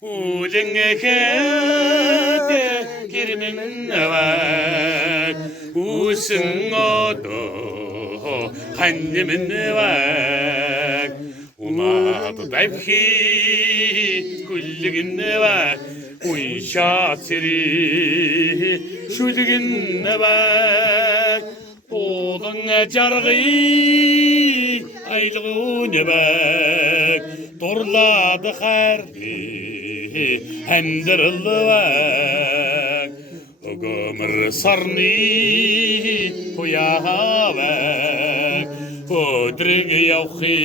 우랭에게 기름은 나와 우승어도 한님은 나와 우마도 달피 굴리긴 나와 운샤스리 슈리긴 나와 도등의 자르기 아이고 나와 돌라드 하리 한들을와ক ömür sarni koyavak podrig yauxi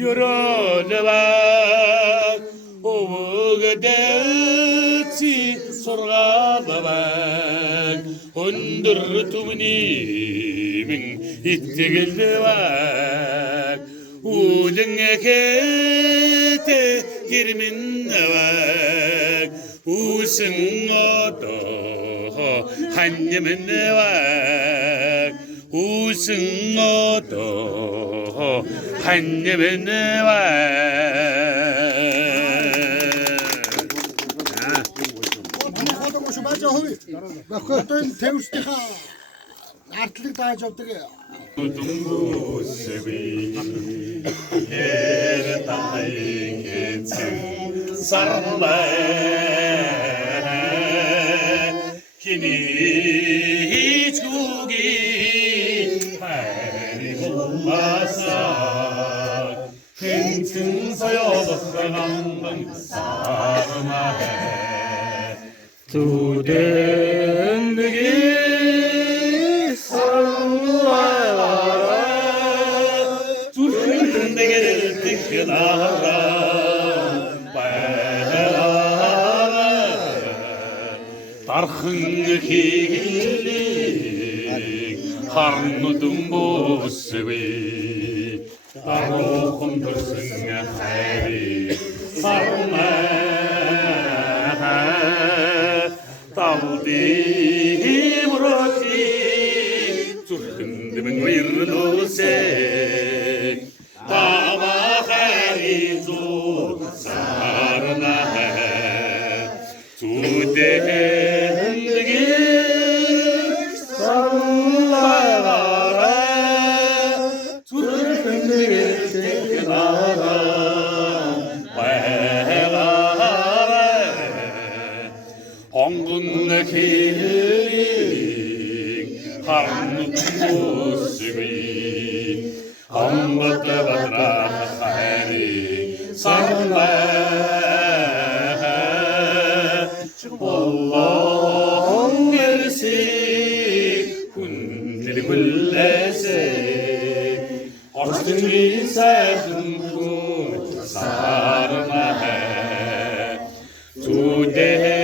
yurolvak ovgdetsi sorgavak undur tumni min ittigelvak udengekete girminvak 우승어도 한님은와क 우승어도 힘이 죽이 하리고 마사 흔층 서여버스가남는 사마해 두den되기 살라라 두den되기를 띠켜나라 Arxın kilik Harnudum bosvi Arruhum dursun khayri Sarma Tavdi murati Zurkundimin virlusek Tava khayri zur sarna Tude Kilik harnut musbi Ambat badra khayri sarla Allah'ın gerisi kundili kullesi Arstın lisadın kun sarma Tude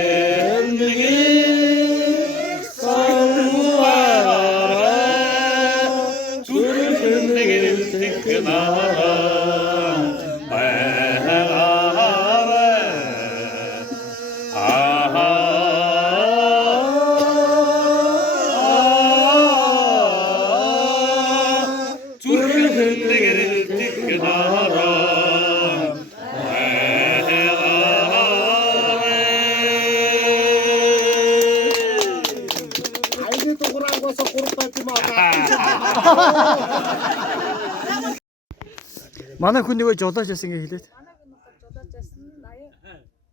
Манай хүн нөгөө жолооч гэсэн ингэ хэлээд. Манай хүн жолооч байсан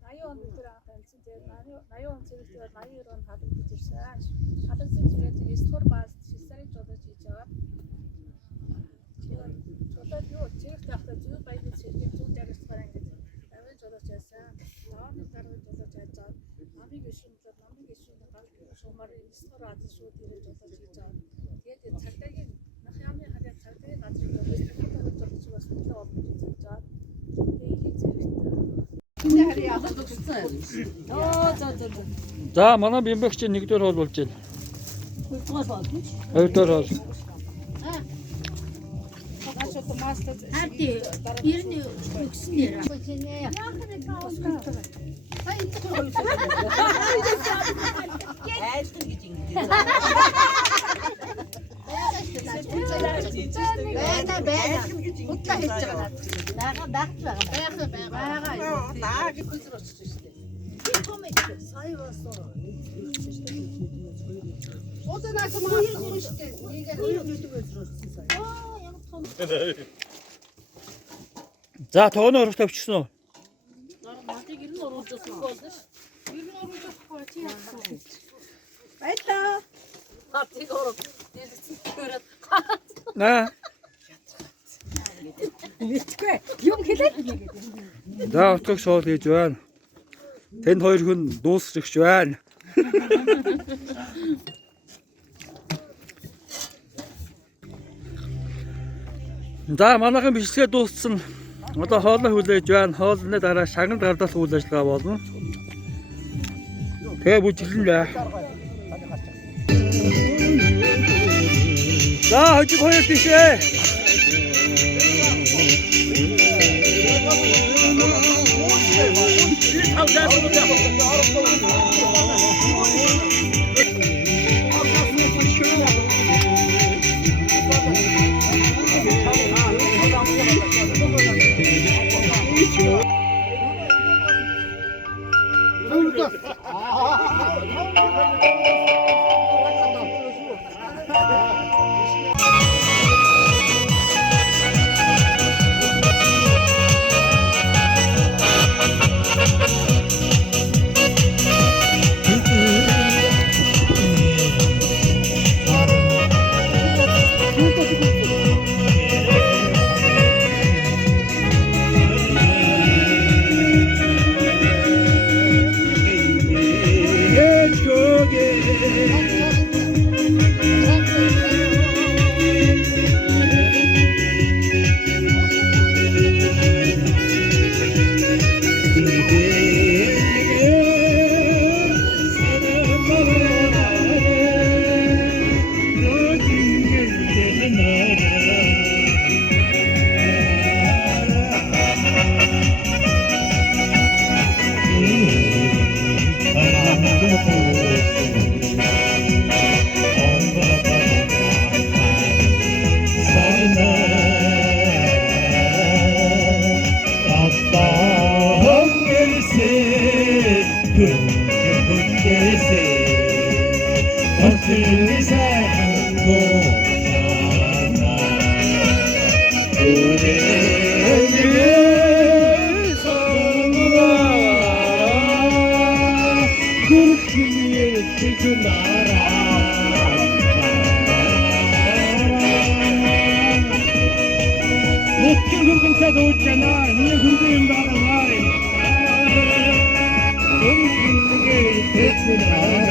80 он өдөр анхаарсан. Тэгээд 80 он зэрэгтэй 82 он хадагдаж ирсэн. Хадагдсан зэрэг 9 дугаар баас 9 сарын жолооч хийж байгаа. Жолооч юу зэрэг тахта зөв баяны зэрэг 160 дугаар ангид авийн жолооч байсан. Тааны дарга жолооч хийж байгаа. Намын гişүнээр гал шумаар 9 дугаар аз шууд ирээд жолооч хийж байгаа. Тэгээд цагдаагийн нахяаны харьяа цагдаагийн газар жолооч За манай бимбэгч нэгдүгээр хоол болж байна. Хоёрдугаар хоол. Харди ирнэ өгснээр. Айлтан гэж ингэдэг. Байна. Айлтан гэж Худлаа хийж байгаа. Байгаа. Наа гэж үзэр очиж штэ. Сая басоо. Одонаас маасан штэ. Нэгэ За тоон орох тавьчихсан уу? Матыг ирнэ оруулж болно ш. Ирнэ оруулж байгаа чи яасан. Баярлаа. Матыг оруулж. Дээрээс Наа. мэдгүй. Юм хэлээд. За утгыг шоол хийж байна. Тэнд хоёр хүн дуусчихж байна. За манайхан бичлэгээ дууссан. Одоо хоолой хүлээж байна. Хоолны дараа шагнал гардах үйл ажиллагаа болно. Тэгээ бүжиглэн бай. За хожиг хоёр тийшээ. It's